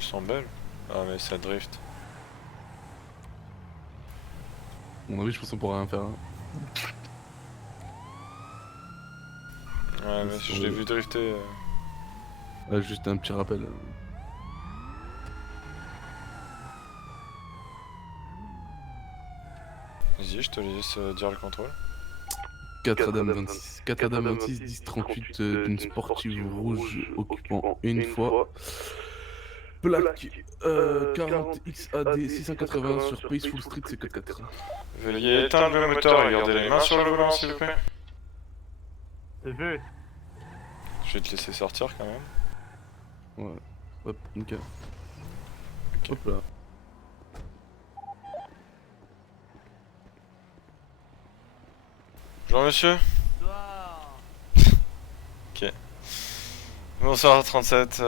ils sont belles. Ah mais ça drift. Mon avis, je pense qu'on pourra rien faire. Hein. Ouais mais je l'ai vu drifter. Juste un petit rappel. Vas-y, je te laisse dire le contrôle. 4 Adam 26, 4 Adam 26, 10 38 d'une sportive rouge occupant une fois. Plaque 40 XAD 680 sur Peaceful Street, c'est 4-4. Veuillez éteindre le moteur et garder les mains sur le volant s'il vous plaît. C'est vu. Je vais te laisser sortir quand même. Ouais, hop, nickel. Ok. Hop là. Bonjour monsieur. Bonsoir. Ok. Bonsoir 37,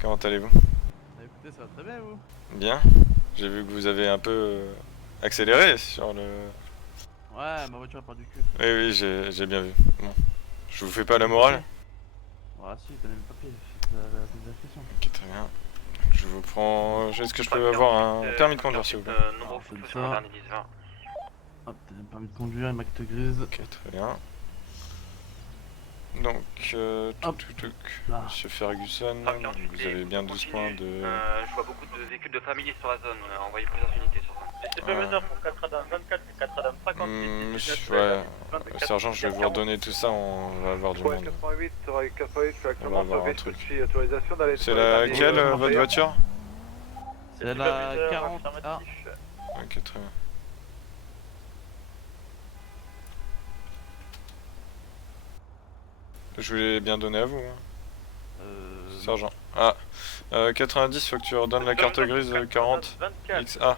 comment allez-vous? Bah écoutez, ça va très bien vous. Bien. J'ai vu que vous avez un peu accéléré sur le... Ouais, ma voiture a perdu du cul. Oui, j'ai bien vu. Bon. Je vous fais pas la morale? Ouais, si, donnez le papier, faites la question. Ok, très bien. Je vous prends... Est-ce que je peux avoir un permis de conduire s'il vous plaît? Alors, c'est ça. Hop, t'as un permis de conduire, une macte grise. Ok, très bien. Donc, Hop. Là. Monsieur Ferguson, vous avez bien 12 points de... Je vois beaucoup de véhicules de familiers sur la zone, envoyez plusieurs unités sur zone. C'est pas mesure pour 4 Adam 24 et 4 Adam 58. Ouais, sergent, je vais vous redonner tout ça, on va avoir du monde. 88 sur 88, je suis actuellement avoir sur un V truc. Sushi, autorisation d'aller C'est laquelle, votre voiture? C'est la 40 A. Ok, très bien. Je vous l'ai bien donné à vous, hein. Sergent. Ah, 90, faut que tu redonnes la carte grise 40 XA.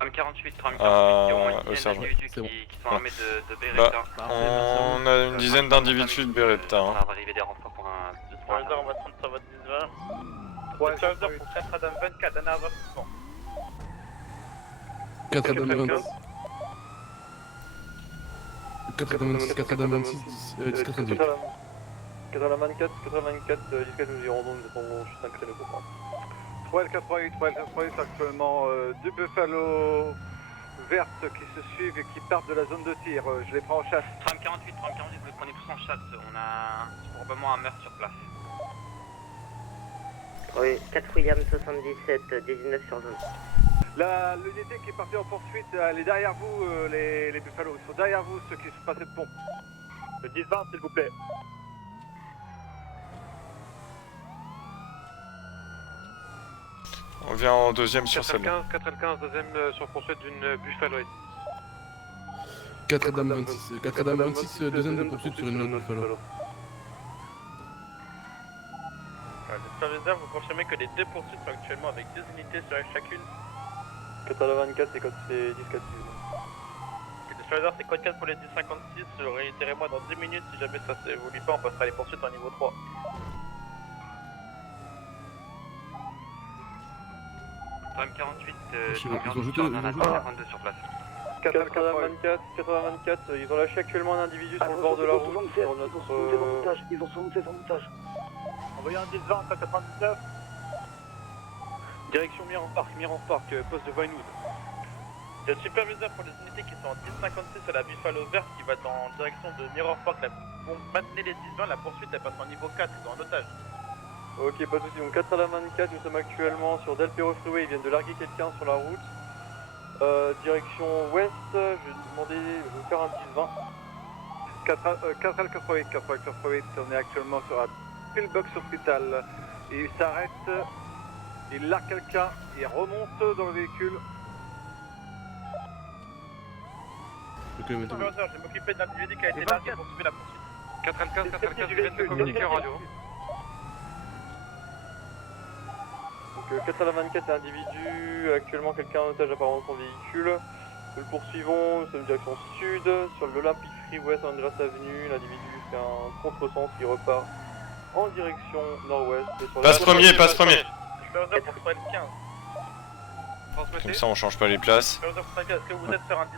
M48, 30 Ah, il y a au moins une au dizaine sergent. d'individus C'est bon. qui sont armés de Bah, Beretta. on a une dizaine d'individus de Beretta, On hein. va arriver des renforts pour un... Sur les on va prendre sur votre 10-20. 3 heures pour 4 Adam 24, un avertissement. 4 Adam 26. 4 Adam 26, 4 Adam 26, 10 98. 84, 84, jusqu'à nous irons donc, nous avons juste un créneau pour prendre. 3L88, 3L88, actuellement 2 Buffalo vertes qui se suivent et qui partent de la zone de tir. Je les prends en chasse. Tram 48, vous les prenez tous en chasse. On a probablement un meurtre sur place. Oui, 4 William 77, 19 sur zone. L'unité qui est partie en poursuite, elle est derrière vous, les Buffalo. Ils sont derrière vous, ceux qui sont passés de pont. Le 10-20, s'il vous plaît. On vient en deuxième sur celle-là. 4L15, deuxième sur poursuite d'une Buffalo. 4 Adam 26, 4 Adam 26, deuxième de poursuite sur une autre Buffalo. Le superviseur, vous confirmez que les deux poursuites sont actuellement avec 2 unités sur chacune. 4L24, c'est 10-4. Le superviseur, c'est code 4 pour les 10-56. Réitérez-moi dans 10 minutes. Si jamais ça s'évolue pas, on passera les poursuites en niveau 3. Tram 48, Ils ont jeté, on en a 52 sur place. 4L24, ils ont lâché actuellement un individu sur le bord de la route. Sur notre... Ils ont son montage. Envoyez un 10-20, 199. Direction Miran Park, poste de Vinewood. Il y a le superviseur pour les unités qui sont en 10-56 à la Buffalo verte qui va dans direction de Mirror Park. Bon, maintenez les 10-20, la poursuite elle passe en niveau 4, ils sont en otage. Ok, pas de soucis. Donc 4 à la 24, nous sommes actuellement sur Del Perro Freeway, ils viennent de larguer quelqu'un sur la route. Direction ouest, je vais demander, je vais vous faire un 10-20. 4 à 88, on est actuellement sur la Pillbox Hospital. Il s'arrête, il largue quelqu'un, il remonte dans le véhicule. Ok, mais tout. Je vais m'occuper d'un individu qui a été largué pour suivre la poursuite. 4L15, je viens de communiquer en radio. Donc 4 à la 24, individu, actuellement quelqu'un en otage apparemment son véhicule. Nous le poursuivons, nous sommes direction sud, sur l'Olympic Freeway, San Andreas Avenue. L'individu fait un contresens qui repart en direction nord-ouest. Passe premier, passe premier. Superviseur pour 15. Comme ça on change pas les places. Superviseur pour 15, est-ce que vous êtes sur un 10-56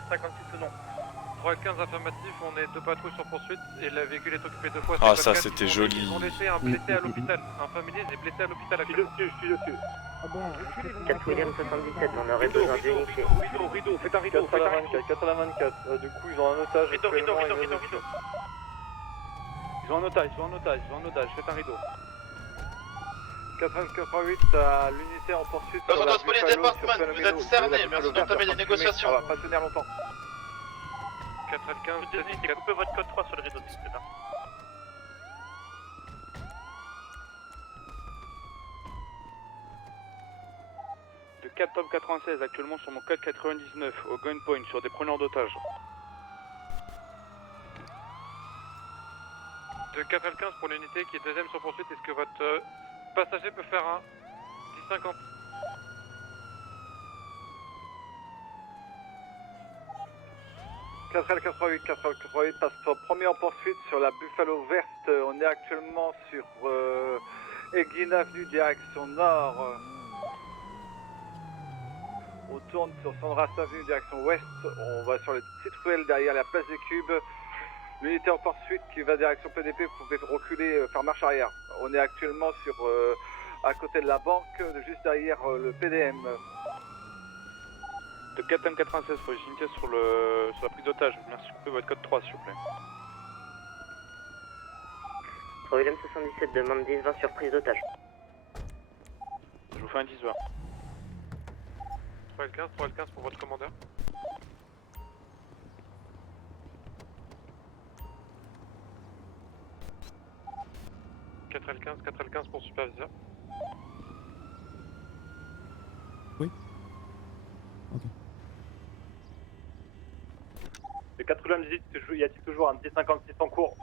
ou non? 3 et 15 affirmatif, on est 2 patrouilles sur poursuite et le véhicule est occupé 2 fois. Ah, c'est ça, code 4, c'était ils ont- joli. Ils ont laissé un blessé à l'hôpital. Un familier est blessé à l'hôpital actuellement. Je suis dessus. 4 William 77, on aurait besoin d'unité. Rideau, faites un rideau, faites un rideau. 4 à la 24. Du coup, ils ont un otage. Rideau. Ils ont un otage, faites un rideau. 488 à l'unité en poursuite. Los Angeles Police Department, vous êtes cerné, merci d'entamer les négociations. Ça va pas tenir longtemps. 4 à 15, Coupez votre code 3 sur le rideau, s'il vous plaît. De 4 Tom 96, actuellement sur mon code 99, au gunpoint, sur des preneurs d'otages. De 4 à 15 pour l'unité qui est deuxième sur poursuite, est-ce que votre passager peut faire un 10-50? L 88 passe premier en poursuite sur la Buffalo verte. On est actuellement sur Egin Avenue, direction nord. On tourne sur Sandras Avenue, direction ouest. On va sur les petites ruelles derrière la place des Cubes. L'unité en poursuite qui va direction PDP, vous pouvez reculer, faire marche arrière. On est actuellement sur à côté de la banque, juste derrière le PDM. De 4 Tom 96, faut une unité sur la prise d'otage. Merci, coupez votre code 3, s'il vous plaît. 3 William 77, demande 10-20 sur prise d'otage. Je vous fais un 10-20. 3 à 15 pour votre commandeur. L 15 pour superviseur. De 98, y a-t-il toujours un 1056 en cours?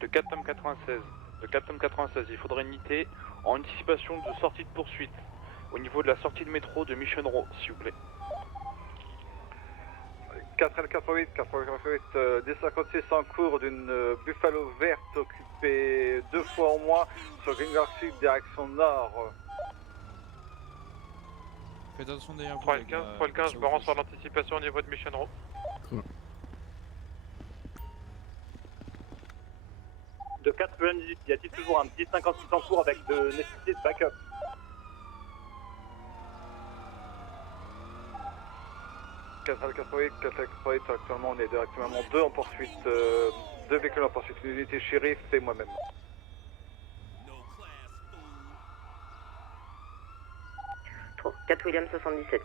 De 4 Tom 96. De 4 Tom 96, il faudrait une unité en anticipation de sortie de poursuite. Au niveau de la sortie de métro de Mission Row, s'il vous plaît. 4L88, 1056 en cours d'une Buffalo verte occupée 2 fois au moins sur Greengarg Sud, direction nord. Faites attention derrière vous. 3 L 15, je me rends sur l'anticipation au niveau de Mission Row. De 4L18, y a-t-il toujours un 1056 en cours avec de nécessité de backup? Actuellement on est actuellement 2 en poursuite, 2 véhicules en poursuite, une unité shérif et moi-même. Trop. 4 William 77,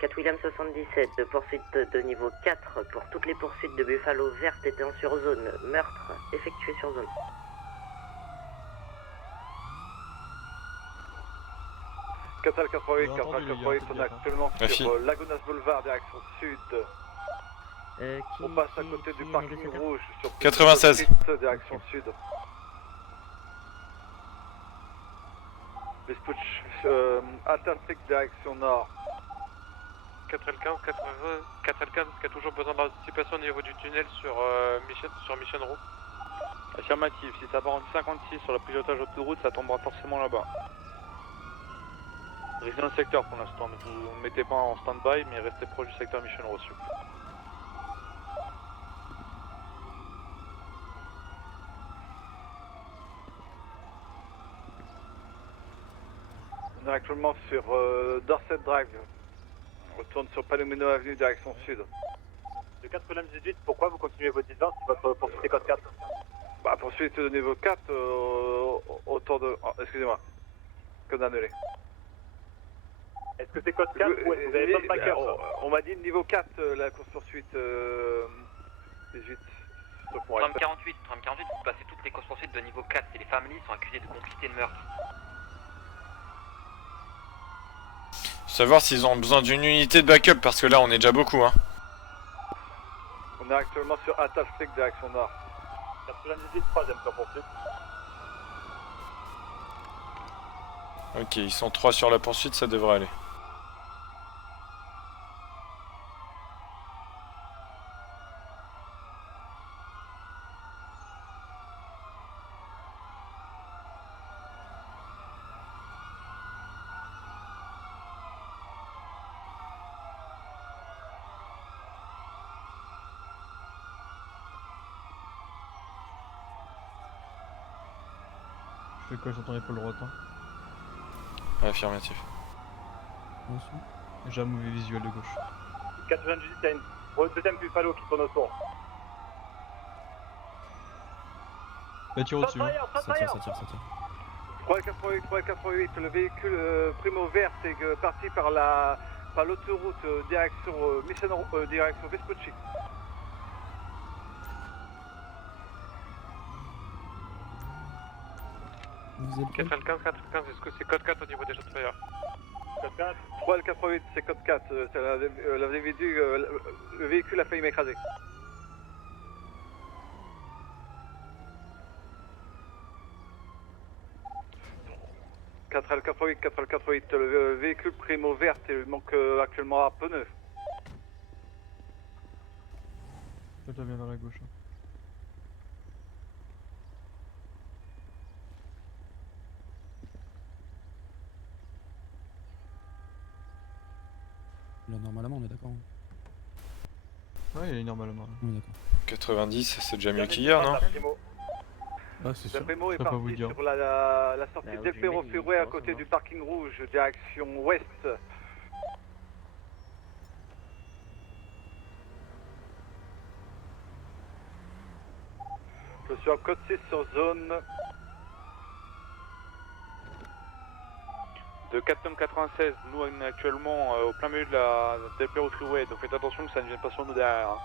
de poursuite de niveau 4 pour toutes les poursuites de Buffalo verte étant sur zone. Meurtre effectué sur zone. L 88, on est actuellement sur Lagunas Boulevard, direction sud. On passe à côté du parking rouge sur 96. Direction sud. Bespouch, Ataltric, direction nord. 4 L 15 qui a toujours besoin d'anticipation au niveau du tunnel sur Mission Row. Affirmatif, si ça part en 56 sur la prise d'otage autoroute, ça tombera forcément là-bas. Restez dans le secteur pour l'instant, ne vous mettez pas en stand-by, mais restez proche du secteur Mission Row, s'il vous plaît. On est actuellement sur Dorset Drive. On retourne sur Palomino Avenue, direction sud. De 4L18, pourquoi vous continuez votre 10-20 si votre poursuite est code 4? Bah, poursuite de niveau 4, autour de... Oh, excusez-moi. Code annulé. Est-ce que c'est code 4 ou est-ce que vous avez pas de backup? On m'a dit niveau 4, la course-poursuite 18. 3048, vous passez toutes les courses-poursuites de niveau 4 et les familles sont accusées de complicité de meurtre. Savoir s'ils ont besoin d'une unité de backup parce que là on est déjà beaucoup hein. On est actuellement sur Atalstric, direction nord. 98, 3ème poursuite. Ok, ils sont 3 sur la poursuite, ça devrait aller. fais quoi sur ton épaule droite hein? Affirmatif. J'ai un mauvais visuel de gauche. 98, il y a une deuxième Buffalo qui tourne autour. Bah tire au-dessus. Hein. Ça tire. 388, le véhicule Primo Vert est parti par l'autoroute direction direction Vespucci. Vous êtes 4L15, 4L15, est-ce que c'est code 4 au niveau des shots fire? 3L88, c'est code 4, c'est l'individu, le véhicule a failli m'écraser. 4L88, le véhicule Primo Vert, il manque actuellement un pneu. Toi bien vers la gauche. Hein. Là, normalement, on est d'accord. Ouais, il est normalement. On est d'accord. 90, c'est déjà mieux qu'hier, non? Ah, c'est sûr. La Primo est Ça peut vous parti dire. sur la sortie del Perro Freeway à côté du parking rouge, direction ouest. Je suis en code 6 sur zone de 496. Nous on est actuellement au plein milieu de la del Perro Freeway, donc faites attention que ça ne vienne pas sur nous derrière. Hein.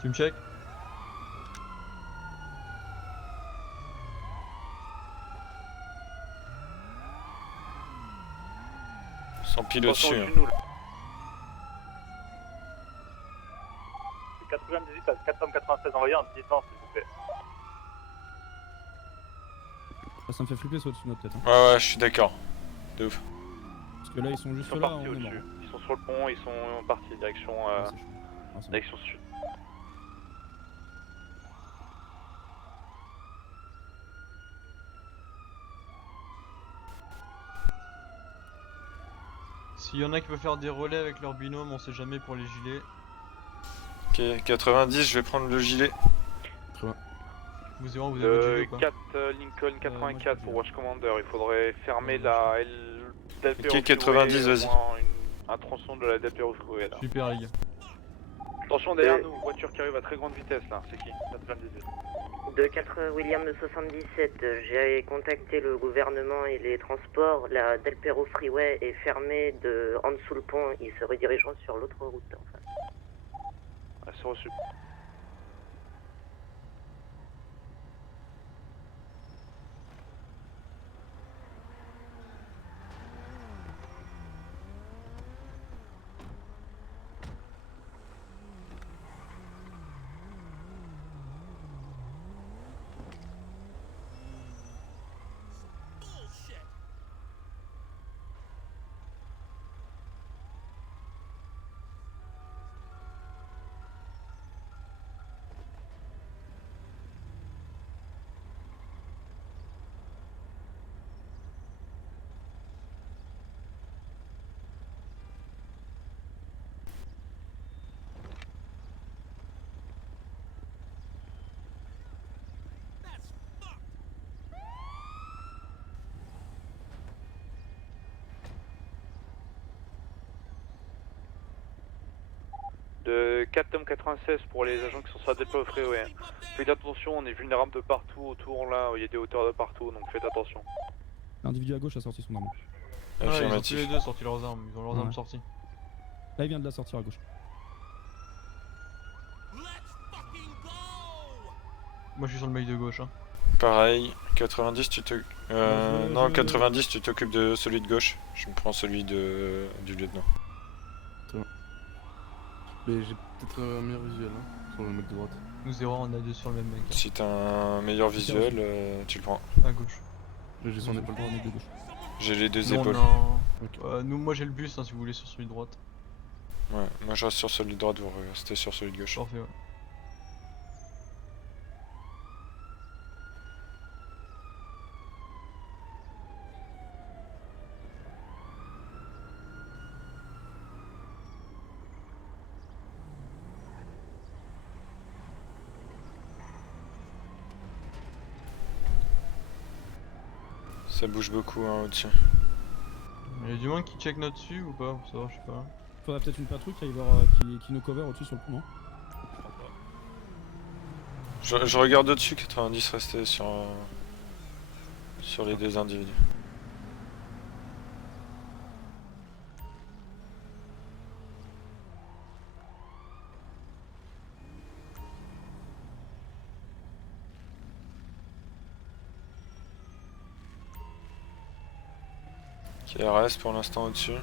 Tu me check? Sans pile au-dessus. Hein. 98 à 496 envoyé en distance, s'il vous plaît. Ça me fait flipper ça au-dessus de notre tête. Hein. Ouais, je suis d'accord. De ouf. Parce que là, ils sont juste Ils sont là, partis on est mort. au-dessus. Ils sont sur le pont, ils sont partis direction, Ah, c'est chaud. Ah, c'est bon. direction sud. S'il y en a qui peuvent faire des relais avec leur binôme, on sait jamais pour les gilets. Ok, 90, je vais prendre le gilet. Vous avez votre gilet ou pas? 4 Lincoln 84 pour Watch Commander, il faudrait fermer Del Perro Ok, 90, Freeway, vas-y. un tronçon de la Del Perro Freeway là. Super les gars. Attention derrière nous, voiture qui arrive à très grande vitesse là, c'est qui? 98. De 4 William 77, j'ai contacté le gouvernement et les transports. La Del Perro Freeway est fermée en dessous le pont. Ils se redirigeront sur l'autre route en fait. Ouais, c'est reçu. De 4 Tom 96 pour les agents qui sont sur la Del Perro Freeway. Faites attention, on est vulnérable de partout autour là, il y a des hauteurs de partout, donc faites attention. L'individu à gauche a sorti son arme. Ah, ils ont tous Affirmatif. les deux sorti leurs armes, ils ont leurs Ouais. armes sorties. Là, il vient de la sortir à gauche. Moi je suis sur le mec de gauche. Hein. Pareil, 90, tu te... non, je- 90, tu t'occupes de celui de gauche. Je me prends celui du lieutenant. Mais j'ai peut-être un meilleur visuel hein, sur le mec de droite. Nous zéro, on a deux sur le même mec. Si t'as un meilleur visuel, tu le prends. À gauche. J'ai son épaule droite. Mec de gauche. J'ai les deux Nous, on épaules. a un- nous moi j'ai le bus hein, si vous voulez sur celui de droite. Ouais, moi je reste sur celui de droite, vous restez sur celui de gauche. Parfait ouais. Ça bouge beaucoup hein, au-dessus. Il y a du monde qui check notre dessus ou pas? Pour savoir, je sais pas. Faudrait peut-être une patrouille qui aille voir, qui nous cover au-dessus sur le pont, non? Je regarde au-dessus, 90 restés sur les deux individus. KRS pour l'instant au-dessus.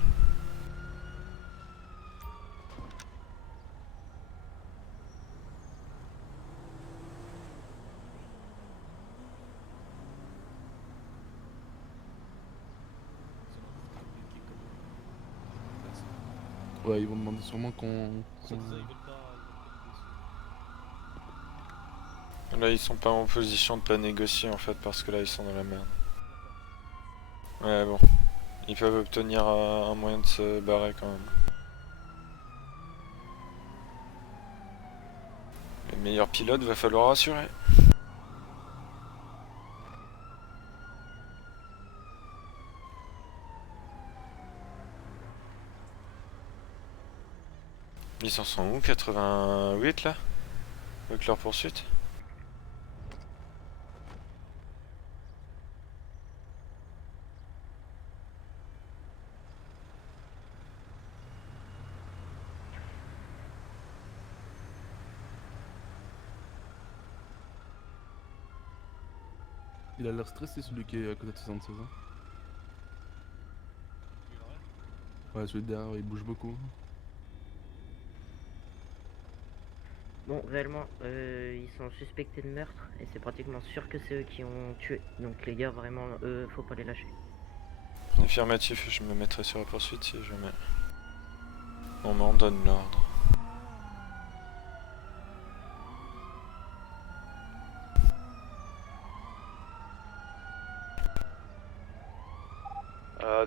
Ouais, ils vont demander sûrement qu'on... Là ils sont pas en position de pas négocier en fait parce que là ils sont dans la merde. Ouais bon. Ils peuvent obtenir un moyen de se barrer quand même. Les meilleurs pilotes va falloir assurer. Ils en sont où? 88 là? Avec leur poursuite? Il a l'air stressé celui qui est à côté de 76 ans. Ouais, celui de derrière il bouge beaucoup. Bon, réellement, ils sont suspectés de meurtre et c'est pratiquement sûr que c'est eux qui ont tué. Donc les gars, vraiment, eux, faut pas les lâcher. Affirmatif, je me mettrai sur la poursuite si jamais on m'en donne l'ordre.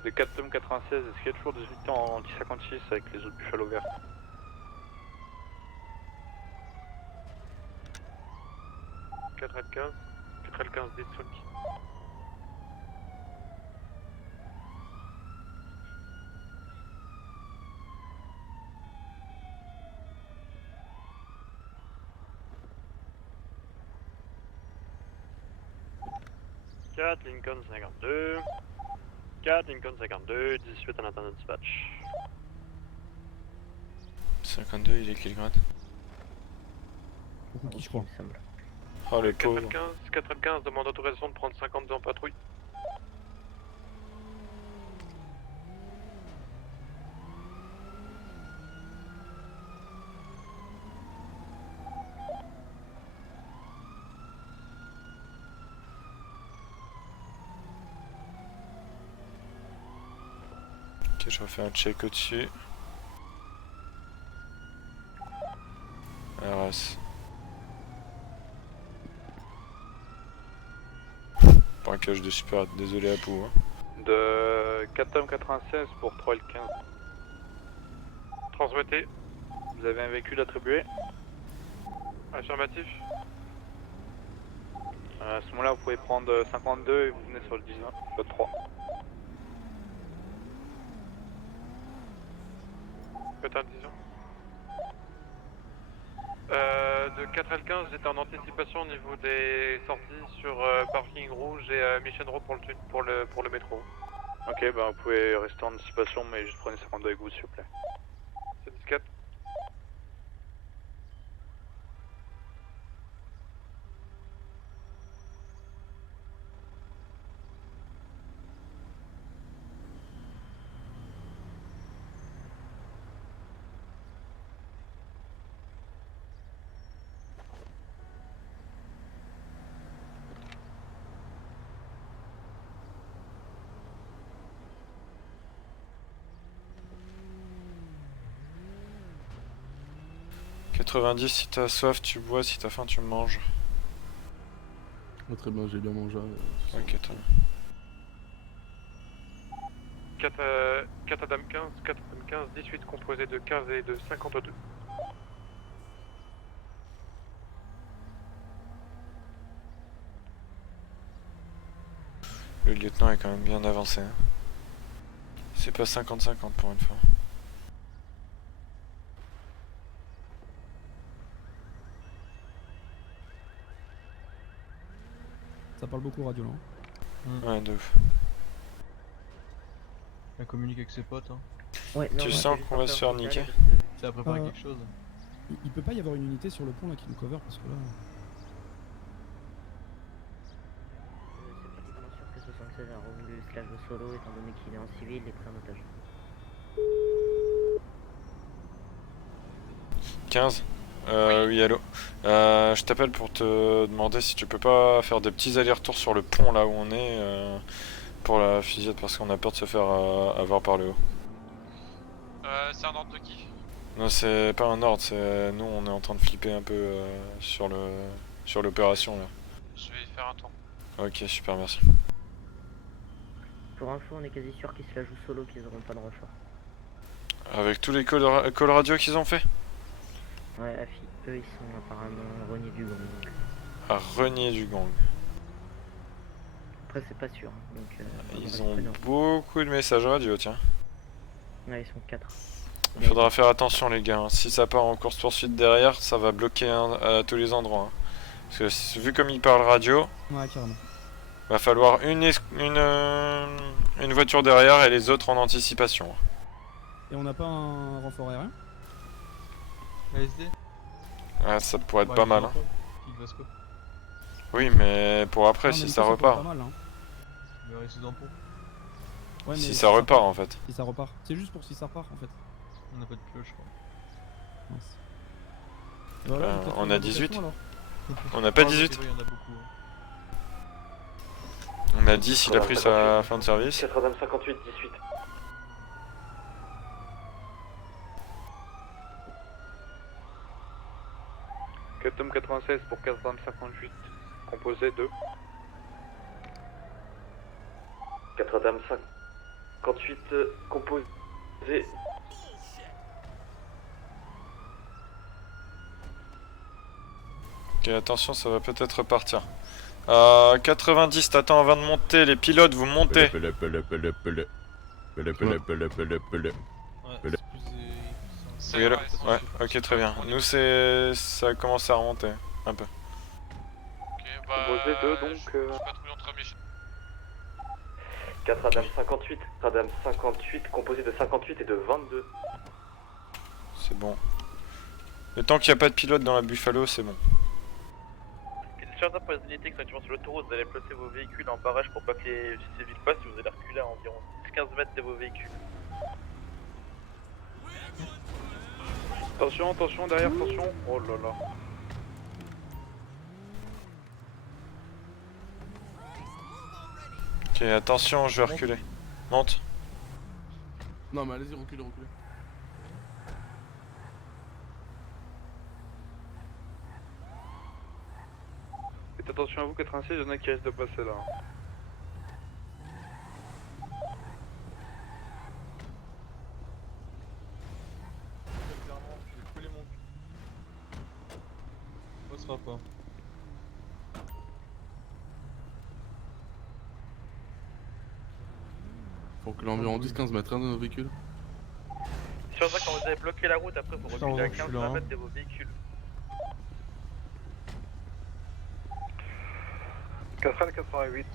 De 4 tome 96, est-ce qu'il y a toujours des unités en anti-56 avec les autres Buffalo verts? « 4L15, 4L15 détruit. Lincoln 52, 4 Lincoln 52, 18 en attendant dispatch. 52, il est quel grade? Beaucoup qui, je crois. Oh le pauvre. 4L15 demande autorisation de prendre 52 en patrouille. Ok, je refais un check au-dessus. RS. Braquage de super, désolé à Pou. Hein. De 4 tome 96 pour 3L15. Transmettez. Vous avez un véhicule attribué? Affirmatif. À ce moment-là, vous pouvez prendre 52 et vous venez sur le 19, le 3. Faites un 10 ans. De 4L15, j'étais en anticipation au niveau des sorties sur parking rouge et Mission Road pour le métro. Ok, bah vous pouvez rester en anticipation, mais juste prenez 52 avec vous s'il vous plaît. C'est 14. « 90, si t'as soif, tu bois, si t'as faim, tu manges. » Oh, très bien, j'ai bien mangé. Ok, très bien. 4 Adam 15, 4 Adam 15, 18 composé de 15 et de 52. Le lieutenant est quand même bien avancé. Hein. C'est pas 50-50 pour une fois. Ça parle beaucoup radio là. Ouais, de ouf. Elle communique avec ses potes. Hein. Ouais, Tu sens qu'on va se faire niquer? Ça a préparé quelque chose. Il peut pas y avoir une unité sur le pont là qui nous cover parce que là. C'est pratiquement sûr que 76 a revoulu slash le solo étant donné qu'il est en civil et pris en otage. 15 oui, allô. Je t'appelle pour te demander si tu peux pas faire des petits allers-retours sur le pont là où on est pour la fusillade parce qu'on a peur de se faire avoir par le haut. C'est un ordre de qui? Non, c'est pas un ordre, c'est nous on est en train de flipper un peu sur l'opération là. Je vais faire un tour. Ok, super, merci. Pour info, on est quasi sûr qu'ils se la jouent solo, qu'ils auront pas de renfort. Avec tous les calls radio qu'ils ont fait? Ouais, AFI, eux ils sont apparemment reniés du gang. Donc. À renier du gang. Après, c'est pas sûr. Donc, Ils ont beaucoup de messages radio, tiens. Ouais, ils sont 4. Il faudra faire attention les gars, hein. Si ça part en course poursuite derrière, ça va bloquer à tous les endroits. Hein. Parce que vu comme ils parlent radio, Ouais, carrément. va falloir une voiture derrière et les autres en anticipation. Et on n'a pas un renfort aérien? ASD? Ouais, ça pourrait être pas mal. Hein. Il va se quoi? Oui, mais pour après, si ça repart. Pas mal, hein. Il va rester dans le pont. Ouais, mais Si ça repart en fait. Si ça repart. C'est juste pour si ça repart en fait. On n'a pas de pioche, je crois. Mince. Et voilà, peut-être on qu'on a des 18. questions, alors. On n'a pas Ah, 18. Il y en a beaucoup. Hein. On a 10, il a pris sa fin de service. 58, 18. Tom 96 pour 458, composé de 458, composé. Ok, attention, ça va peut-être repartir. 90, t'attends avant de monter, les pilotes, vous montez. Ouais, Oui, allô? Ouais, ok, très bien. Nous, ça commence à remonter, un peu. Ok, bah. Composé de donc. Je patrouille entre Michel. 4 Adam 58, Adam 58, composé de 58 et de 22. C'est bon. Le temps qu'il n'y a pas de pilote dans la Buffalo, c'est bon. Sur pour les unités qui sont actuellement sur l'autoroute, vous allez placer vos véhicules en barrage pour pas que les civils passent et vous allez reculer à environ 15 mètres de vos véhicules. Attention, attention, derrière, attention. Oh là là. Ok, attention, je vais reculer. Monte. Non, mais allez-y, reculez, reculez. Faites attention à vous, 86, il y en a qui risquent de passer là. Passera pas. Faut que l'environ 10-15 mètres hein, de nos véhicules. Sur ça, quand vous avez bloqué la route, après vous Putain, reculez à je suis 15 là, hein. mètres de vos véhicules. 488,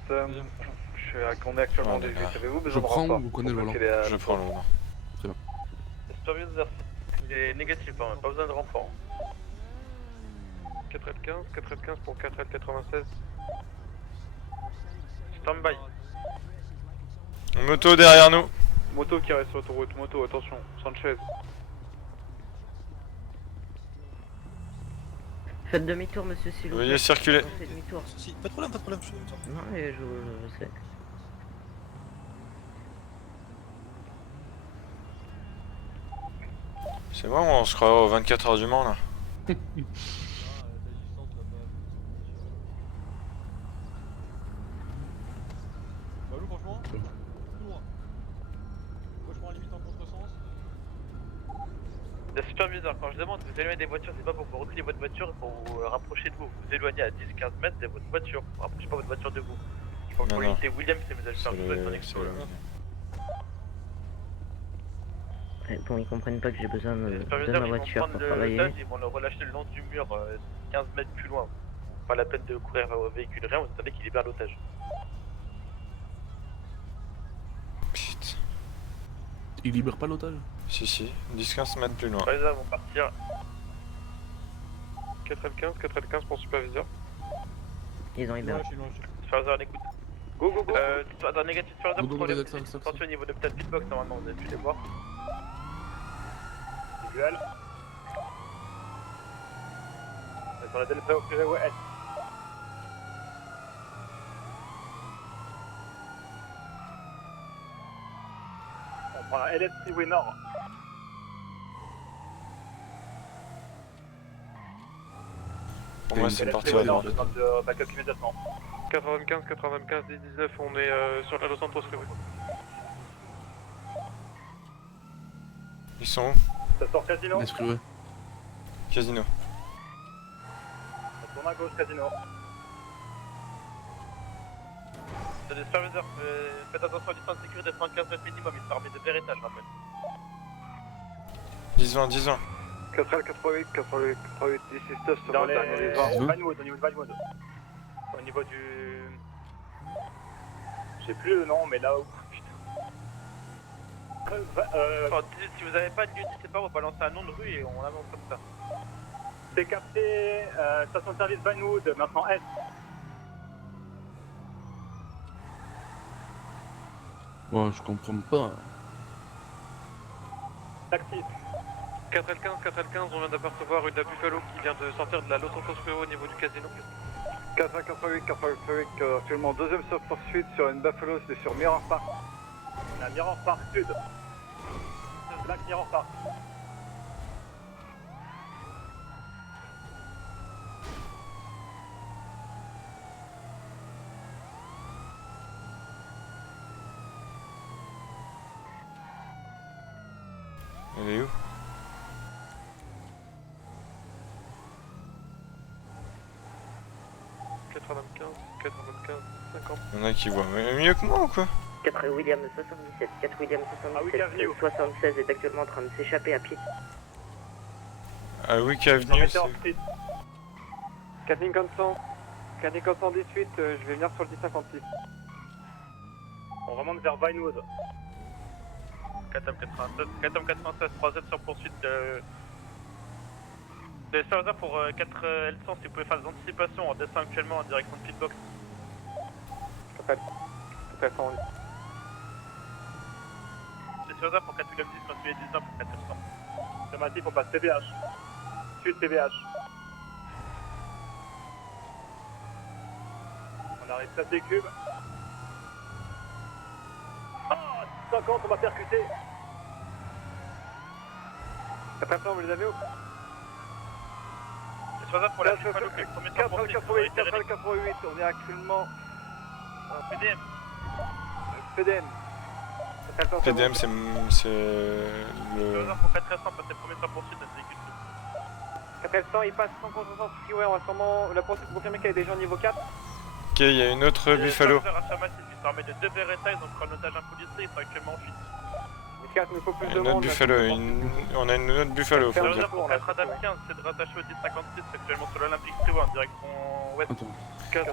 on est actuellement en 18, avez-vous Je besoin de prends renfort ou vous connaissez le volant? Je prends le volant. Superviseur, il est négatif, hein, pas besoin de renfort. 4L15 pour 4L96. Stand by. Moto derrière nous. Moto qui reste sur l'autoroute, moto, attention, Sanchez. Faites demi-tour, monsieur, s'il vous plaît. Veuillez circuler. Faites demi-tour. Pas de problème, pas de problème. Non, mais je sais. C'est bon, on se croit aux 24 heures du Mans là. Bah nous franchement, tout droit. Moi je prends la limite en contresens. Le superviseur, quand je demande de vous éloigner des voitures, c'est pas pour vous reculer votre voiture, c'est pour vous rapprocher de vous. Vous éloignez à 10-15 mètres de votre voiture, vous rapprochez pas votre voiture de vous. Pour Non, non. l'unité William, c'est mes C'est alphabets le... électroniques. c'est le- Bon, ils comprennent pas que j'ai besoin de ma Ils vont voiture prendre pour le travailler. dodge, ils vont le relâcher le long du mur, 15 mètres plus loin. Pas la peine de courir au véhicule, rien, vous savez qu'il libère l'otage. Putain. Il libère pas l'otage? Si, 10-15 mètres plus loin. Les vont partir. 4L15 pour superviseur. Ils ont libéré. Superviseur, on écoute. Go, go, go. Dans négatif, superviseur, Go, go, problème, go, c'est ça. attention au niveau de peut-être beatbox, normalement, vous avez pu les voir. Visuel. Sur la Delta au Freeway S. On prend la LS Freeway Nord. Pour moi, c'est parti à Freeway droite. Nord, je demande de backup immédiatement. 95, 19, on est sur la Los Santos Freeway. Ils sont où? Ça sort Casino. Est-ce que ouais. Casino. Ça tourne à gauche, Casino. C'est des superviseurs, faites attention à la distance de sécurité de 35 mètres minimum, il se permet de véritable, je rappelle. 10-20. 4L88, 88, 16, sur Dans le dernier des les... 20. Vinewood, au niveau de Vinewood. Au niveau du... Je sais plus le nom, mais là où... si vous avez pas de lieu, c'est pas, on va balancer un nom de rue et on avance comme ça. C'est capté, station de service Vinewood, maintenant S. Bon, je comprends pas. Taxi. 4L15, on vient d'apercevoir une Buffalo qui vient de sortir de la Los Santos Freeway au niveau du casino. 4L88, actuellement deuxième poursuite sur une Buffalo, c'est sur Mirror Park. On a Mirror Park Sud. Black Mirror Park. Elle est où? « 95, 50. Y'en a qui voient mieux que moi ou quoi? 4 William 77, 4 William 77, 76 est actuellement en train de s'échapper à pied. Ah oui, Avenue, c'est... 4500, 4518, je vais venir sur le 1056. On remonte vers Vinewood. 4M96, 3Z sur poursuite de... Des serveurs pour 4L100, si vous pouvez faire des anticipations, on descend actuellement en direction de Pitbox. Des serveurs pour 4 William 10, continuez 19 pour 4L100. C'est massif, on passe TVH. Suite TVH. On arrive place des cubes. Ah, 50, on va percuter. 4L100, vous les avez où? C'est sur ça pour la Buffalo, qui est le premier temps pour 4L88, on est actuellement PDM. PDM. PDM, c'est le... Pour 4L100, passez premier temps poursuite de ce véhicule. 4L100, il passe sans consensus freeway, on va sûrement la poursuite confirmer qu'il y a des gens niveau 4. Ok, il y a une autre Buffalo. Il permet de 2 Beretta, ils ont pris en otage un policier, ils sont actuellement en fuite. Il faut plus de Une autre monde. Buffalo, on a une autre Buffalo, faut C'est dire. pour 4 Adam 15, c'est de rattacher au 1056, actuellement sur l'Olympique Freeway en direction ouest.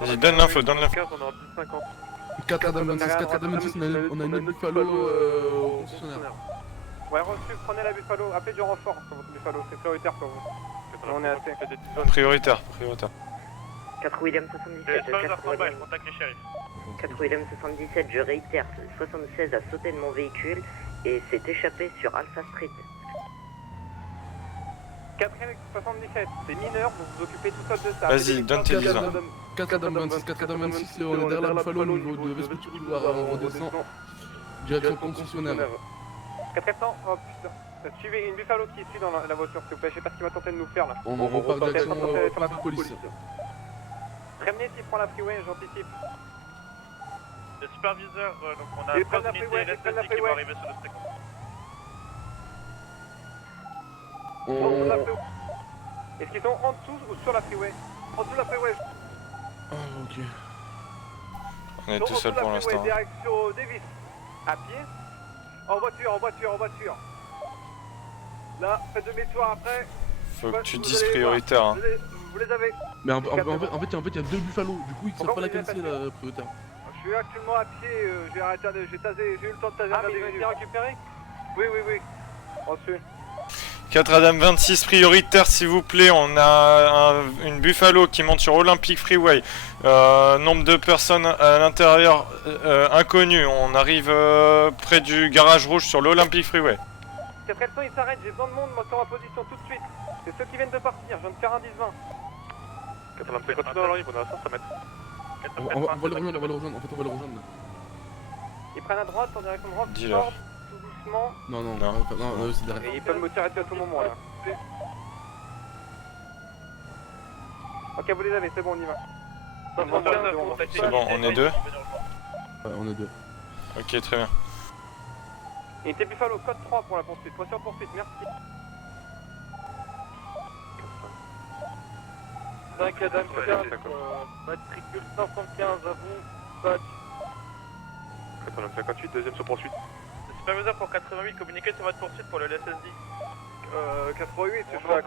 Vas-y, donne l'info, donne l'info. 15, on est en 1050. 4 Adam 26, 4 Adam 26, on a une autre Buffalo au concessionnaire. Ouais, reçu, prenez la Buffalo, appelez du renfort sur votre Buffalo, c'est prioritaire pour vous. On est assez. Prioritaire. 4 William 77, 4 William 77, je réitère, 76 a sauté de mon véhicule et s'est échappé sur Alpha Street. 4L77, c'est mineur, vous vous occupez tout seul de ça. Vas-y, donne tes 10 ans. 4 Adam 26, 4 Adam 26, on est derrière la Buffalo au niveau de Vespucci Boulevard, on redescend. Direction concessionnaire. 4L100, oh putain. Suivez une Buffalo qui suit dans la voiture, s'il vous plaît, je sais pas ce qu'il va tenter de nous faire là. On repart direction sur la police. Prévenez s'il prend la freeway, j'anticipe. Le superviseur, donc on a Ils 3 prennent la unités freeway, ils LSSI prennent la qui vont freeway. arriver sur le second. Est-ce qu'ils sont en dessous ou sur la freeway? En dessous de la freeway. Ah, ok. On est tout seul pour l'instant. Direction Davis. À pied. En voiture. Là, faites demi-tour après. Faut que tu dises prioritaire. Hein. Vous les avez. Mais en fait, il y a deux buffalo, du coup, ils savent pas laquelle c'est la prioritaire. Je suis actuellement à pied, j'ai eu le temps de taser un individu. Ah, mais récupéré? Oui. Reçu. 4 Adam 26 prioritaire s'il vous plaît, on a une Buffalo qui monte sur Olympic Freeway, nombre de personnes à l'intérieur inconnu, on arrive près du garage rouge sur l'Olympic Freeway. 4 L100 il s'arrête, j'ai besoin de monde, moi sur ma position tout de suite, c'est ceux qui viennent de partir, je viens de faire un 10-20. 85 continue dans leur ligne, on a 500 mètres. On va le rejoindre, en fait on va le rejoindre. Ils prennent à droite en direction de droite, Dis-leur. tout doucement. Non, c'est derrière. Et ils peuvent me tirer dessus à tout moment là. Ok, vous les avez, c'est bon, on y va. C'est bon, on est deux? Ouais, on est deux. Ok, très bien. Unité Buffalo, code 3 pour la poursuite, voiture poursuite, merci. 5 Adam 4, matricule 515 à vous, patch. 58, deuxième sur poursuite. Superviseur pour 88, communiquez sur votre poursuite pour le LSSD. 88, je suis à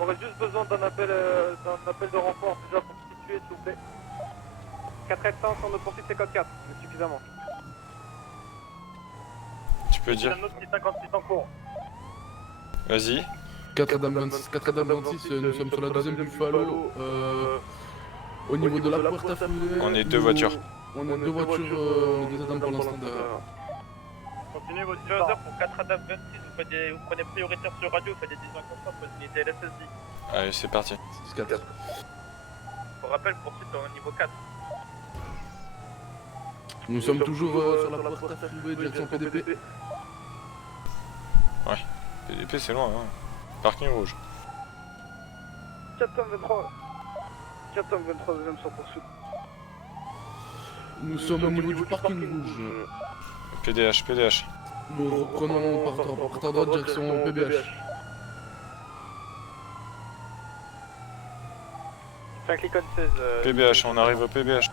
on aurait juste besoin d'un appel de renfort déjà pour situer s'il vous plaît. 4 F100 sur notre poursuite c'est code 4, c'est suffisamment. Tu peux dire? 56 en cours. Vas-y. 4 Adam 26, nous sommes sur la deuxième Buffalo. Au niveau de la porte à fouler. On est deux voitures. On a deux voitures, on est deux Adam pour l'instant. Continuez votre superviseur pour 4 Adam 26, vous prenez prioritaire sur radio, vous faites des 10 ans constants pour une unité LSSD. Allez, c'est parti. 4. Pour rappel, poursuite au niveau 4. Nous sommes toujours sur la porte à fouler, direction PDP. Ouais, PDP c'est loin, hein. Parking rouge. 423. 423, deuxième sur poursuite. Nous sommes au niveau du parking rouge. PDH. Nous reprenons par à droite, direction PBH. 5 Lincoln 16. PBH, on arrive au PBH.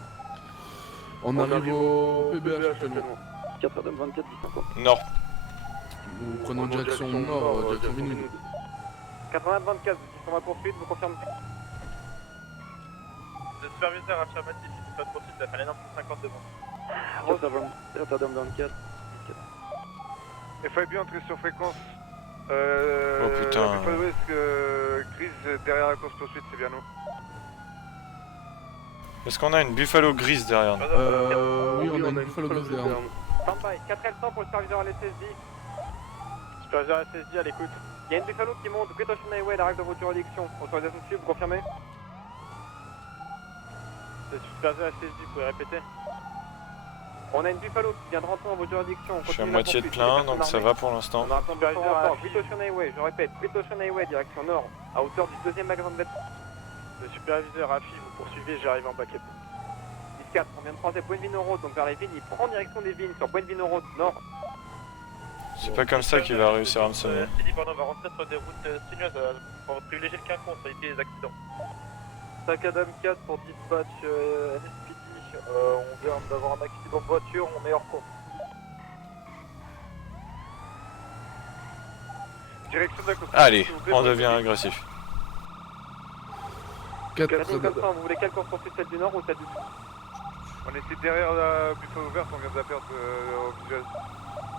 On arrive au PBH actuellement. 4 Adam 24, 10 Nord. Nous prenons direction nord, direction Vinwood. 80 24, ils sont à poursuite, vous confirmez? Le superviseur affirmatif, il ne pas de poursuite, la fin 50 secondes. 4 Adam 24. FIB entrée sur fréquence. Oh putain. La Buffalo West grise derrière la course poursuite, c'est bien nous. Est-ce qu'on a une Buffalo grise derrière nous? Oui, on a une Buffalo grise derrière nous. Stand-by, 4 L100 pour le superviseur à l'SSD. Superviseur à l'SSD à l'écoute. Il y a une Buffalo qui monte, Great Ocean Highway, la règle de votre juridiction. Autorisation de suivre, vous confirmez? Le superviseur à l'SSD, vous pouvez répéter? On a une Buffalo qui vient de rentrer dans votre juridiction. Je suis à moitié de plein, donc ça va pour l'instant. On a un superviseur à Great Ocean Highway, je répète, Great Ocean Highway, direction nord, à hauteur du deuxième magasin de vêtements. Le superviseur AFI, vous poursuivez, j'arrive en backup. 10-4, on vient de croiser Buenvino Road, donc vers les vignes, il prend direction des vignes sur Buenvino Road nord. C'est pas comme ça qu'il va réussir à me sonner. On va rentrer sur des routes sinueuses pour privilégier le quinconce pour éviter les accidents. 5 Adam 4 pour dispatch NSPD, on vient d'avoir un accident de voiture, on est hors course. Direction de la course. Allez, on devient agressif. 4 comme ça, vous voulez quelle course poursuite, celle du nord ou celle du sud? On était derrière la Buffalo ouverte, on vient de la perdre au visuel.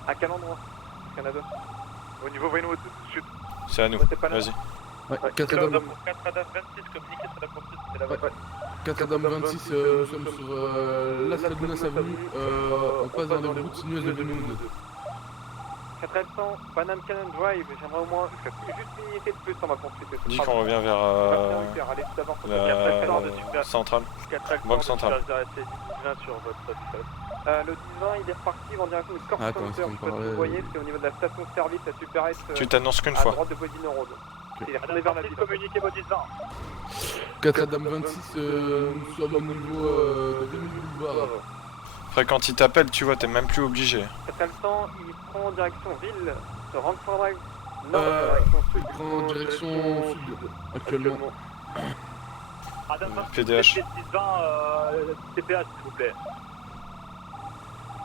À quel endroit? Il y en a deux. Au niveau Vinewood, sud. C'est à nous, vas-y. Ouais, 4 Adam 26, communiqué sur la poursuite, c'est la voiture. 4 Adam 26, nous sommes sur Las Lagunas Avenue, on passe dans les routes sinueuses de Vinwood. 4 L100, Panam Cannon Drive, j'aimerais au moins juste une unité de plus dans ma poursuite. Dis qu'on revient vers la centrale. Banque centrale. Le 10-20 il est reparti en direction de Corp Center, je sais pas si vous voyez, c'est au niveau de la station de service, la Super S. Tu t'annonces qu'une à fois. droite de Buenvino Road. Il est retourné vers la ville. Communiquez vos 10-20. 4 Adam 26, nous sommes au niveau de Vinwood Boulevard. Après quand il t'appelle, tu vois, t'es même plus obligé. 4 L100, il prend en direction ville, se rentre sur Drive. Nord, direction sud. Il prend en direction sud, actuellement. Adam 26, PDH. 10-20, TPH s'il vous plaît.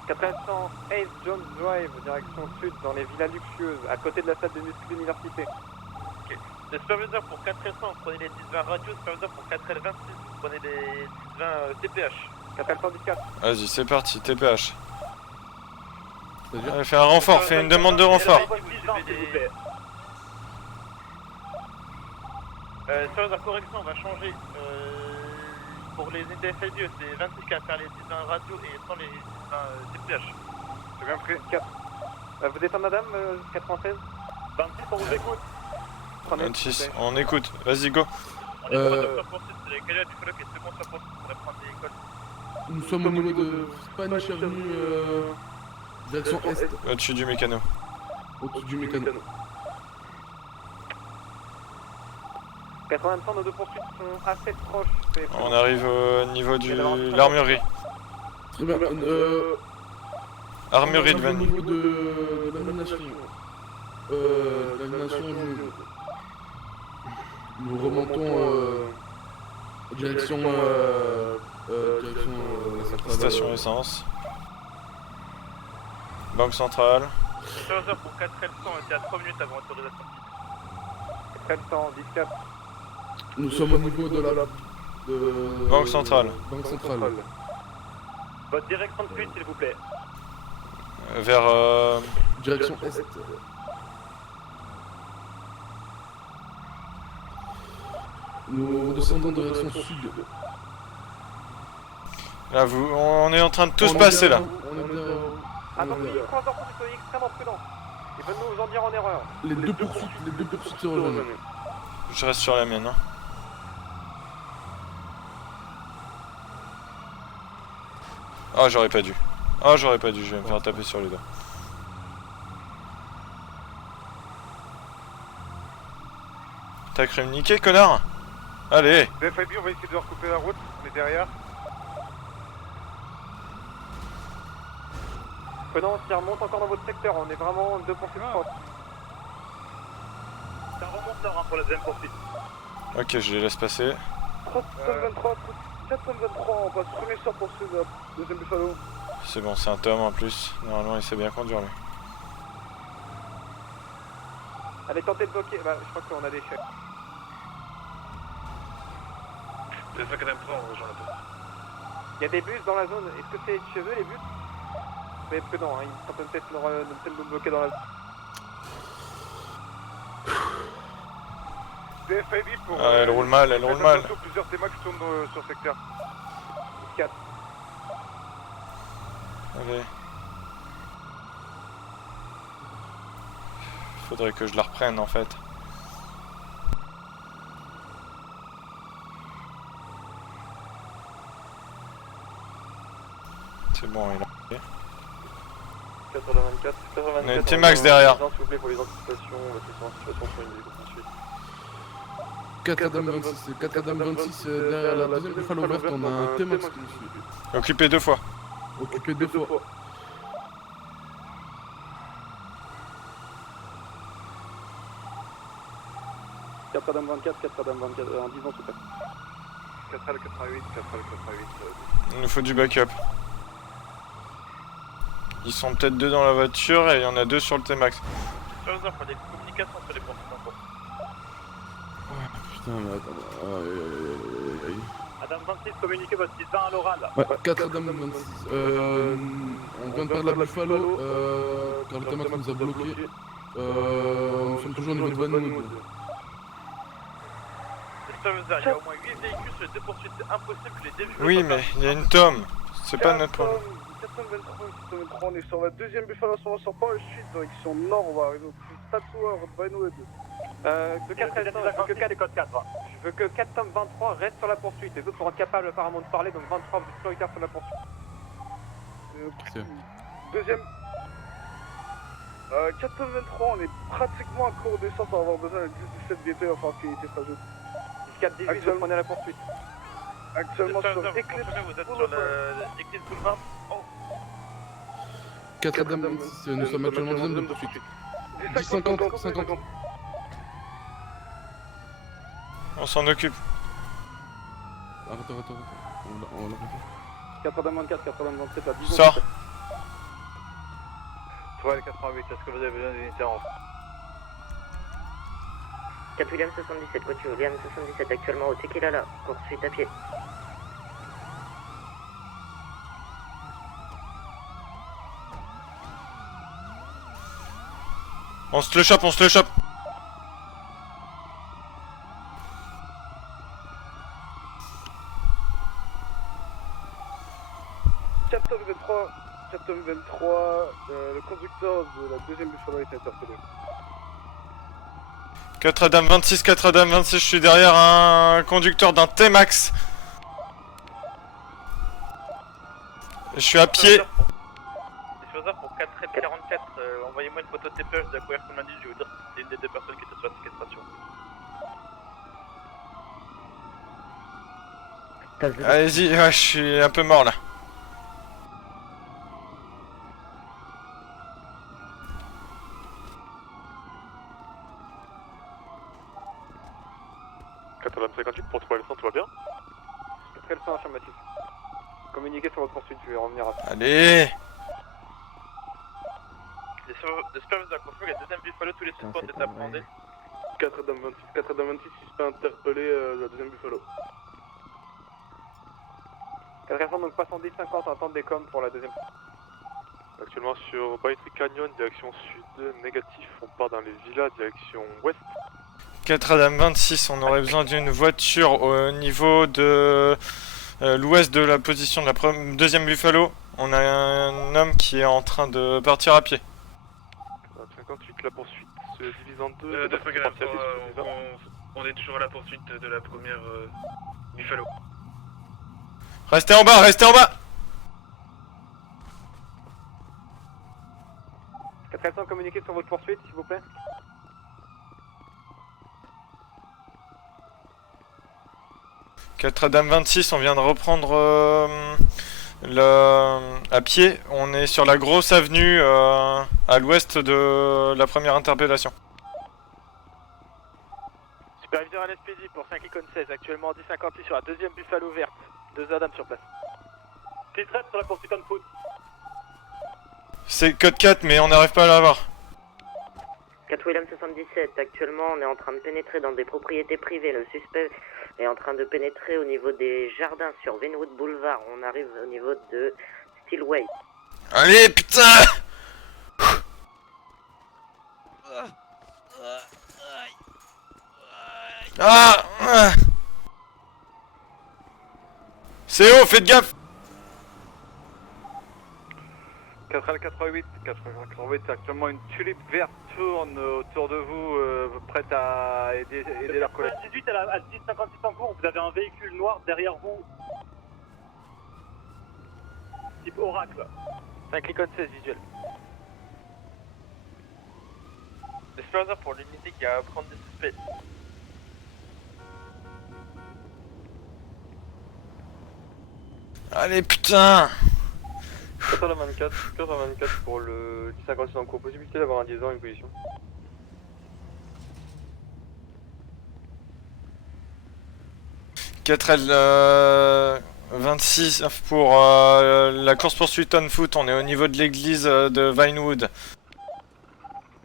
400 Ace Jones Drive, direction sud, dans les villas luxueuses, à côté de la salle de muscu de l'université. Ok. Le superviseur pour 4L100, vous prenez les 10-20 radio, superviseur pour 4L26, vous prenez les 10-20 TPH. 4L114. Vas-y, c'est parti, TPH. C'est-à-dire Allez, fais un renfort, fais une demande de renfort. S'il vous plaît. Superviseur, correction, on va changer. Pour les unités FIDE, c'est 26 qui va faire les 10-20 radio et sans les 10-20 TPH. J'ai bien pris. 4. Vous êtes en madame, 96 26, on vous écoute. 26, on écoute. Vas-y, go. On est pas sur poursuite, c'est les gars du follow qui est second sur poursuite pour prendre des écoles. Nous sommes au niveau de Spanish Avenue, direction Est, Au-dessus du mécano. au-dessus du mécano. 80 nos deux poursuites sont assez proches. On arrive au niveau de l'armurerie. Très bien. Armurerie de Au Vannes. niveau de l'animation. Nous remontons direction la centrale. Station essence. Banque centrale. Superviseur pour 4L100 était à 3 minutes avant l'autorisation. 400, 10-4. Nous sommes au niveau de la Banque centrale. Banque centrale. Votre direction de fuite, s'il vous plaît. Vers Direction Est. Nous descendons direction Sud. là, on est en train de tous passer là. On est derrière. Attention, transport poursuite, soyez extrêmement prudents. Ils veulent nous en dire en erreur. Les deux poursuites se rejoignent. Je reste sur la mienne. Hein. Ah, j'aurais pas dû. Ah, j'aurais pas dû, je vais me faire taper sur les doigts. T'as cru me niquer, connard? Allez! DFIB, on va essayer de recouper la route, on est derrière. Prenons, si remonte encore dans votre secteur, on est vraiment deux poursuites proches. Ça remonte nord pour la deuxième poursuite. Ok, je les laisse passer. 423, on passe premier sort pour ce deuxième Buffalo. C'est bon, c'est un tome en plus. Normalement, il sait bien conduire lui. Allez, tentez de bloquer. Bah, je crois qu'on a des chèques. 243, on rejoint la porte. Il y a des bus dans la zone. Est-ce que c'est chez eux les bus? Soyez prudents, hein. Ils sont peut-être nous bloquer dans la zone. DFIB pour... Ah, elle roule mal, elle roule mal. Plusieurs TMA qui tournent sur secteur. 4. Allez. Faudrait que je la reprenne en fait. C'est bon, il a... 424, 84. On a une T-Max derrière. S'il vous plaît, pour les anticipations, on va tous en situation sur une vidéo poursuite. 4 Adam 26, 4 Adam 26 derrière la deuxième Buffalo verte, on a un T-Max qui nous suit. Occupé 2 fois. Occupé 2 fois. Quatre Adam 24, 4 Adam 24, en 10 ans tout à 4L 88, 4L 88. Il nous faut du backup. Ils sont peut-être 2 dans la voiture et il y en a 2 sur le T-Max. Superviseur, pour des communications sur les poursuites en cours. Putain, mais attends. Aïe, aïe, aïe, aïe. Adam 26, communiquez votre 10 à l'oral. Ouais, 4 Adam 26. On vient de perdre la Buffalo, car le T-Max nous a bloqué. Nous sommes toujours au niveau de Vanwood. Superviseur, il y a au moins 8 véhicules sur les deux poursuites, c'est impossible que les dévieux. Oui, mais il y a une tome. C'est pas notre problème. 423, on est sur la deuxième Buffalo, on sort pas le suite, direction nord, on va arriver au Statoir, Vinewood. De 4 je veux que 4 Tom 23 reste sur la poursuite. Les autres seront capables apparemment de parler, donc 23 vous êtes prioritaire sur la poursuite. Deuxième. 423, on est pratiquement à court d'essence, on va avoir besoin de 10-17 VT, enfin qui s'ajoute. 4-18, vous prenez la poursuite. Actuellement sur Eclipse, vous êtes sur l'Eclipse Boulevard. 4 Adam 26, nous sommes actuellement en deuxième de poursuite. 10 50, 50. On s'en occupe. Arrête. On l'a refait. 424, 427 à 10. Sors. Toi, le 88, est-ce que vous avez besoin d'unité en 4 William 77, voiture William 77 actuellement au Tequila, poursuite à pied. On se le chope, on se le chope. Chapter 23, le conducteur de la deuxième Buffalo est interpellé. 4 Adam 26, 4 Adam 26, je suis derrière un conducteur d'un T-Max. Je suis à pied. Diffuseur pour 4 rep 44, envoyez-moi une photo de TPH de la couverte qu'on indique, je vais vous dire si c'est une des deux personnes qui était sur la séquestration. Allez-y, ouais, je suis un peu mort là. Adam 58 pour 3 L100, tout va bien? 4 L100 affirmatif. Communiquez sur votre poursuite, je vais revenir à ça. Allez. Les superviseurs confirment que la deuxième Buffalo, tous les supports étaient appréhendés. 4 Adam 26, suspect interpellé la deuxième Buffalo. 4 L100, donc passant 10-50 en attente des coms pour la deuxième. Actuellement sur Baytree Canyon, direction sud, négatif, on part dans les villas, direction ouest. 4 Adam 26, on aurait besoin d'une voiture au niveau de l'ouest de la position de la deuxième Buffalo. On a un homme qui est en train de partir à pied. 58, la poursuite se divise en deux. On est toujours à la poursuite de la première Buffalo. Restez en bas, restez en bas. 4 L100, communiquez sur votre poursuite, s'il vous plaît. Quatre Adam 26, on vient de reprendre à pied. On est sur la grosse avenue à l'ouest de la première interpellation. Superviseur LSPD pour 5 icônes 16, actuellement 10-56 sur la deuxième Buffalo verte. 2 Adam sur place. Petite rep sur la poursuite on foot. C'est code 4, mais on n'arrive pas à l'avoir. 4 William 77, actuellement on est en train de pénétrer dans des propriétés privées. Le suspect est en train de pénétrer au niveau des jardins sur Venwood Boulevard. On arrive au niveau de Steelway. Allez, putain! Ah! C'est haut, faites gaffe! 4L88, c'est actuellement une tulipe verte tourne autour de vous, prête à aider leurs collègues. 18 à 10-56 en cours, vous avez un véhicule noir derrière vous. Type Oracle. 5 icônes 16 visuel. Les superviseurs pour l'unité qui a à prendre des suspects. Allez, putain! 4L24 pour le 1056 en cours, possibilité d'avoir un liaison à une position. L 26 pour la course poursuite on foot, on est au niveau de l'église de Vinewood.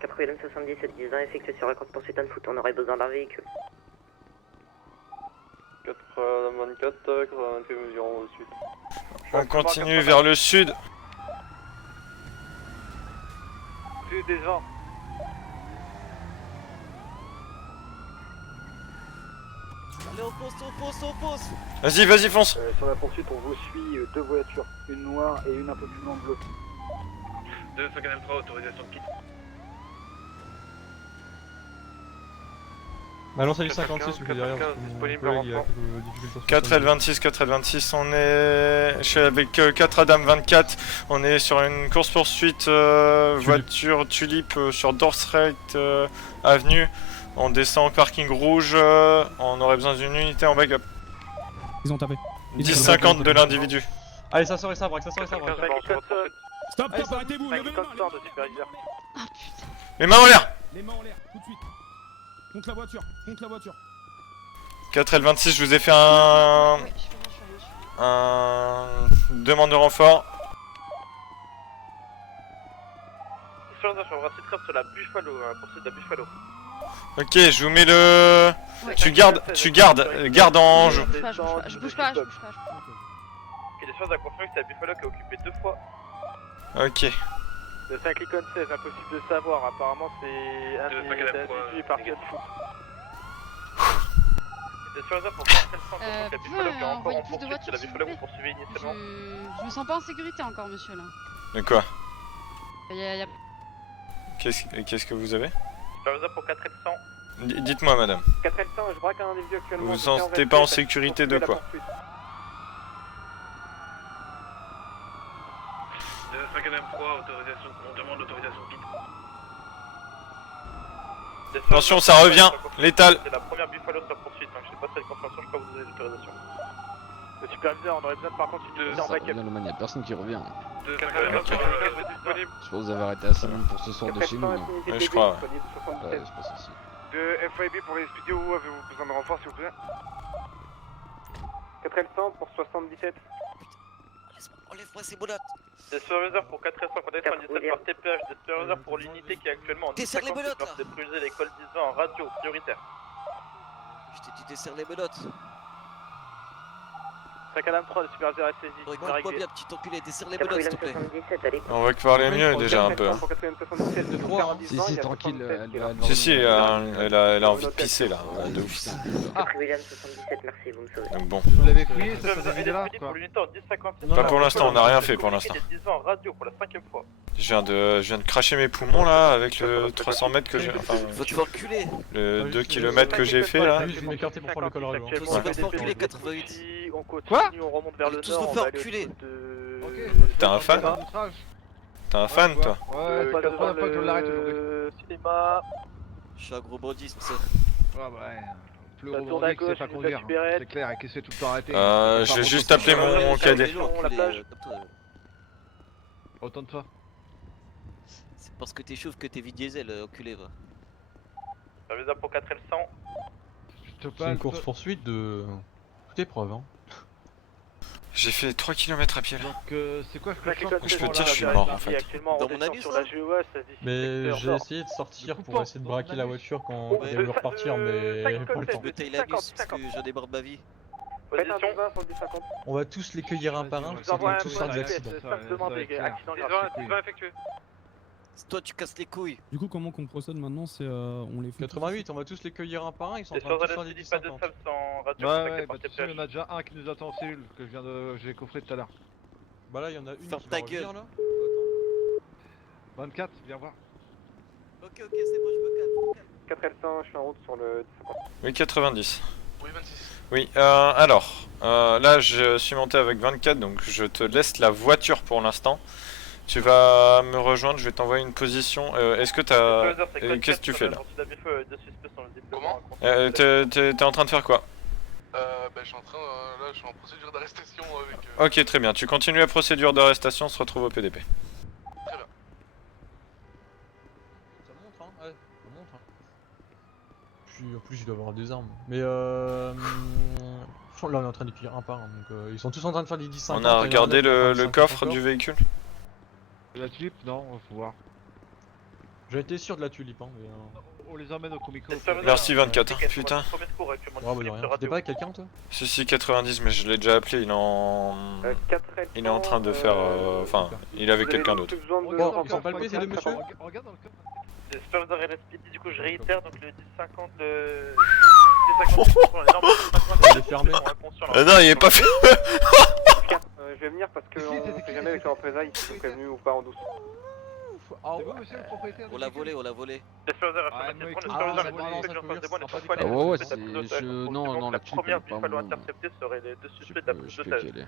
4 William 77, 10 ans effectué sur la course poursuite on foot, on aurait besoin d'un véhicule. 4L24, 4L28 mesure au sud. On continue vers le sud. Plus des gens. Allez, au poste. Vas-y, fonce. Sur la poursuite, on vous suit 2 voitures, une noire et une un peu plus en bleu. 253, autorisation de quitte. Balance à 856, celui derrière. 4 L26, 4 L26, on est... Je suis avec 4 Adam 24, on est sur une course poursuite voiture Tulip sur Dorset Avenue. On descend au parking rouge, on aurait besoin d'une unité en backup. Ils ont tapé. 10-50 de l'individu. Allez, ça sort et ça braque, Stop, arrêtez-vous, levez les mains. Les mains en l'air. Les mains en l'air, tout de suite. Contre la voiture. 4 L26, je vous ai fait un... Demande de renfort. Superviseur, je vais avoir Citrap sur la Buffalo, poursuite de la Buffalo. Ok, je vous mets le... Tu gardes en... Je bouge pas, je bouge pas. Ok, les superviseurs confirment que c'est la Buffalo qui a occupé 2 fois. Ok. Le 5 Icon 16, impossible de savoir, apparemment c'est un des individus par quel fou. Les superviseurs pour 400, la Vous Buffalo qui est encore envoyer en plus de poursuite, c'est voitures, la s'il Buffalo vous que vous poursuivez initialement. Je me sens pas en sécurité encore, monsieur, là. De quoi? Y a... Qu'est-ce que vous avez? Superviseur pour 400. Dites-moi, madame. 400, je braque un individu actuellement. Vous vous sentez pas en sécurité de quoi? 5 autorisation, on demande l'autorisation vite. Attention, ça revient. Létal. C'est la première Buffalo sur poursuite, donc je sais pas si c'est une confirmation, je crois que vous avez l'autorisation. Le superviseur, on aurait besoin par contre une unité en backup. Il n'y a personne qui revient. De 5 disponible. Je pense que vous avez arrêté assez même pour ce soir de chez nous. Non Ouais, je crois. Ouais, je pense aussi. De FIB pour les studios, avez-vous besoin de renfort s'il vous plaît? 400 pour 77. Enlève-moi ces bonottes. Des superviseurs pour 400, contacté 97 par TPH, des superviseurs pour l'unité qui est actuellement en 1050 de prioriser l'école 10 ans en radio prioritaire. Je t'ai dit desserre les menottes. 5 Adam 3, le superviseur est saisi. Regarde-moi bien, petit enculé, desserre les menottes s'il te plaît. On va parler mieux déjà un peu. Si, tranquille. Si, elle a envie de pisser là, de ouf. William 77, merci, vous me sauvez. Donc bon. Vous l'avez fouillé, ça se vide là Pour l'unité en 1050. Pas pour l'instant, on n'a rien fait pour l'instant. 10 ans en radio pour la 5ème fois. Je viens de cracher mes poumons là avec le 300 mètres que j'ai. Enfin, Faut te faire enculer. le 2 km que j'ai fait là. Je vais m'écarter pour faire le colorado. Faut se faire enculer 88. On continue, on remonte vers le Tous nord. vous on faire va aller enculer. T'es un fan? T'es un fan toi? Ouais, c'est la première fois que je l'arrête aujourd'hui. Cinéma. Je suis un gros bandit, ça. Ouais, plus Ça gros tourne à bandit qui sait gauche, pas il nous conduire. a libéré. C'est clair, et qui sait tout le temps arrêter. Je vais juste appeler mon cadet. La plage. Autant de toi. C'est parce que t'es chauve que t'es vide diesel, enculé va. Superviseur pour 4 L100. C'est une course poursuite de toute épreuve. Hein. J'ai fait 3 km à pied là. Donc c'est quoi que Je peux te dire je suis mort en fait. Dans mon avis, ça. Mais j'ai essayé de sortir pour essayer de braquer la voiture quand on voulait repartir, mais pas le temps. Je me taille la bus parce que j'en ai marre de ma vie. Position. On va tous les cueillir un par un, parce qu'ils ont tous faire des accidents. Effectué. Toi tu casses les couilles. Du coup, comment qu'on procède maintenant? C'est on les fait 88, on va tous les cueillir un par un, ils sont en Les train de superviseurs faire des pas de 10-50. sable sans radio. Ouais, bah tu sais, il y en a déjà un qui nous attend en cellule, que j'ai coffré tout à l'heure. Bah là, il y en a une Ferme qui ta va revenir gueule. là. 24, viens voir. Ok, c'est bon, je me calme. 4 L100, je suis en route sur le 1050. Oui, 90. Oui, 26. Oui, alors, là je suis monté avec 24, donc je te laisse la voiture pour l'instant. Tu vas me rejoindre, je vais t'envoyer une position. Est-ce que t'as... Qu'est-ce que tu fais là? Comment? T'es en train de faire quoi? Bah je suis en train, là je suis en procédure d'arrestation avec... Ok, très bien. Tu continues la procédure d'arrestation, on se retrouve au PDP. Très bien. Ça monte, hein, ouais, ça monte. Hein. Puis en plus, je dois avoir des armes. Mais là, on est en train de cueillir un par un, donc ils sont tous en train de faire des 10-50. On a regardé le coffre du véhicule? La tulipe? Non, faut voir. J'ai été sûr de la tulipe, hein, mais... On les emmène au Comico. Merci 24, putain. Oh bah de rien. T'es pas avec quelqu'un toi? Si 90, mais je l'ai déjà appelé, il est en train de faire... Enfin, il est avec quelqu'un d'autre. Bon, ils sont pas le PC de monsieur? Regarde dans le coffre. Les superviseurs LSPD, du coup je réitère, donc le 1050, le... 1050, Il est fermé. Non, il est pas fermé. Je vais venir parce que on sait jamais avec les représailles si sont prévenus ou pas en douce. C'est vous monsieur le propriétaire? On l'a volé, on l'a volé. Les superviseurs ouais, c'est... Non, la tulipe, elle est pas moi. intercepté serait les deux suspects de la plus Je de peux 16. qu'elle est.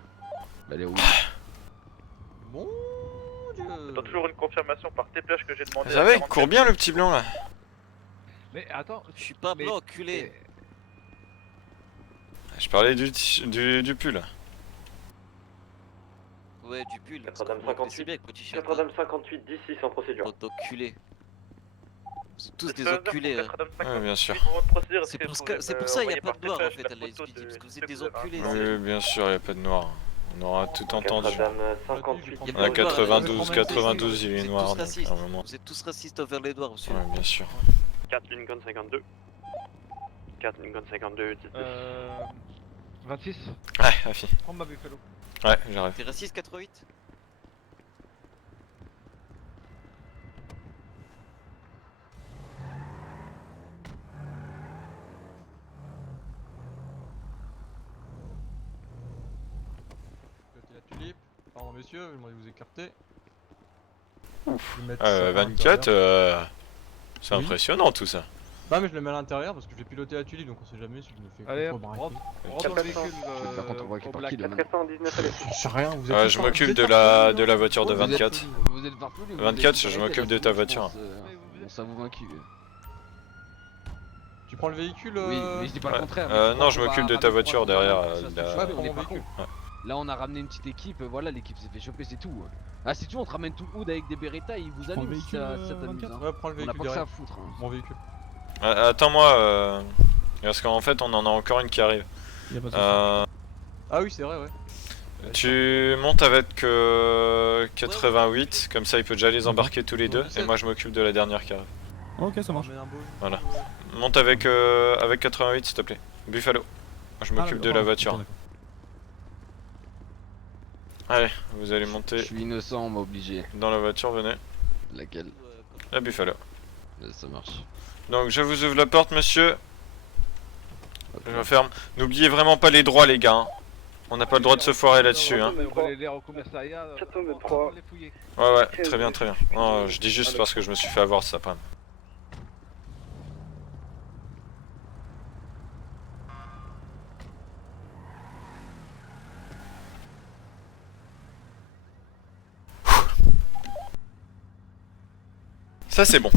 Elle est où? Mon dieu. T'as toujours une confirmation par TPH que j'ai demandé. Vous savez, il court bien le petit blanc là. Mais attends, Je suis pas blanc, enculé. Je parlais du pull. Ouais, du pull. Notre-Dame 58, 10 en procédure. Enculé. Vous êtes tous des enculés. Hein. Ouais, bien sûr. C'est pour ça il n'y a pas de noir en fait à la SPD, parce que vous êtes des enculés. Oui, bien sûr, il n'y a pas de noir. On aura tout entendu. 58. On a 92, il est noir, donc à un moment. Vous êtes tous racistes envers les noirs, monsieur. Ouais, bien sûr. 4 Lincoln 52. 4 Lincoln 52, dites 26. Ouais, Afi. Prends ma Buffalo. Ouais, j'arrive. T'es raciste 88? Pilotez la tulipe. Pardon messieurs, je vais demander de vous écarter. Ouf. Je vais mettre ça à 24, l'intérieur. c'est Oui. impressionnant tout ça. Bah mais je le mets à l'intérieur parce que je vais piloter la tulipe donc on sait jamais si je me fais Allez, contrebraquer. rentre dans le véhicule. Au black. 419 allez. Je sais rien, vous êtes Ouais, tous je en- m'occupe vous de êtes la voiture de Vous êtes- 24. Vous êtes partout, les 24, je m'occupe de ta voiture. Bon, ça vous vaincu. Tu prends le véhicule Oui, mais je dis pas le Ouais. contraire. Non, je m'occupe de ta voiture derrière. Ouais, mais par véhicule. contre, là on a ramené une petite équipe, voilà, l'équipe s'est fait choper, c'est tout. Ah, c'est tout, on te ramène tout le hood avec des Beretta et ils vous allument si ça t'amuse. Hein. Ouais, prends le On n'a véhicule pas que ça à derrière. foutre. Hein. Mon véhicule. Attends-moi, parce qu'en fait on en a encore une qui arrive. Ah oui, c'est vrai, ouais. Tu montes avec 88, comme ça il peut déjà les embarquer tous les deux, et moi je m'occupe de la dernière qui arrive. Ok, ça marche. Voilà. Monte avec 88 s'il te plaît. Buffalo. Moi je m'occupe de la voiture. Allez, vous allez monter Je suis innocent, on m'a obligé. dans la voiture, venez. Laquelle? La Buffalo. Ça marche. Donc je vous ouvre la porte monsieur. Je la ferme. N'oubliez vraiment pas les droits les gars. Hein. On n'a pas le droit de se foirer là-dessus. Hein. On va les lire au commissariat. On va les fouiller. Ouais, très bien, très bien. Non, je dis juste parce que je me suis fait avoir cet après-midi. Ça c'est bon.